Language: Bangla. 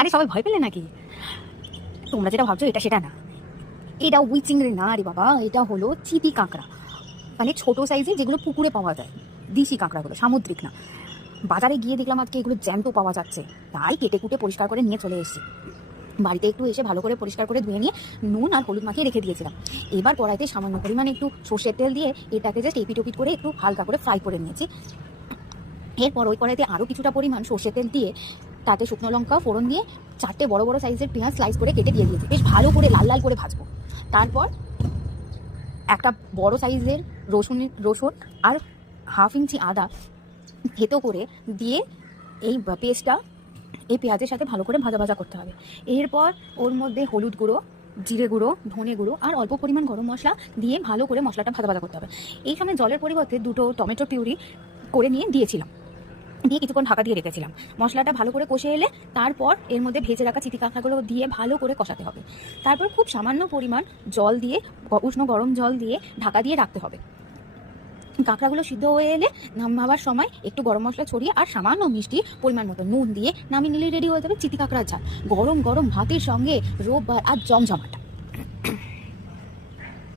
আরে সবাই ভয় পেলে নাকি? তোমরা যেটা ভাবছো এটা সেটা না, এটা উই চিংড়ি না রে বাবা, এটা হলো চিতি কাঁকড়া। মানে ছোট সাইজের যেগুলো পুকুরে পাওয়া যায়, দেশি কাঁকড়াগুলো, সামুদ্রিক না। বাজারে গিয়ে দেখলাম আজকে এগুলো জ্যান্ত পাওয়া যাচ্ছে, তাই কেটে কুটে পরিষ্কার করে নিয়ে চলে এসেছি। বাড়িতে একটু এসে ভালো করে পরিষ্কার করে ধুয়ে নিয়ে নুন আর হলুদ মাখিয়ে রেখে দিয়েছিলাম। এবার কড়াইতে সামান্য পরিমাণে একটু সর্ষের তেল দিয়ে এটাকে জাস্ট এপিট ওপিট করে একটু হালকা করে ফ্রাই করে নিয়েছি। এরপর ওই কড়াইতে আরও কিছুটা পরিমাণ সর্ষের তেল দিয়ে তাতে শুকনো লঙ্কা ফোড়ন দিয়ে 4টে বড় বড় সাইজের পেঁয়াজ স্লাইস করে কেটে দিয়ে দিয়েছি। বেশ ভালো করে লাল লাল করে ভাজবো। তারপর একটা বড় সাইজের রসুন আর হাফ ইঞ্চি আদা থেতো করে দিয়ে এই পেস্টটা এই পেঁয়াজের সাথে ভালো করে ভাজা ভাজা করতে হবে। এরপর ওর মধ্যে হলুদ গুঁড়ো, জিরে গুঁড়ো, ধনে গুঁড়ো আর অল্প পরিমাণ গরম মশলা দিয়ে ভালো করে মশলাটা ভাজা ভাজা করতে হবে। এই সময় জলের পরিবর্তে 2টো টমেটো পিউরি করে নিয়ে দিয়েছিলাম, দিয়ে কিছুক্ষণ ঢাকা দিয়ে রেখেছিলাম। মশলাটা ভালো করে কষে এলে তারপর এর মধ্যে ভেজে রাখা চিতি কাঁকড়াগুলো দিয়ে ভালো করে কষাতে হবে। তারপর খুব সামান্য পরিমাণ জল দিয়ে, উষ্ণ গরম জল দিয়ে ঢাকা দিয়ে রাখতে হবে। কাঁকড়াগুলো সিদ্ধ হয়ে এলে নামাবার সময় একটু গরম মশলা ছড়িয়ে আর সামান্য মিষ্টি পরিমাণ মতো নুন দিয়ে নামিয়ে নিলেই রেডি হয়ে যাবে চিতি কাঁকড়ার ঝাল। গরম গরম ভাতের সঙ্গে রোববার আর জমজমাট।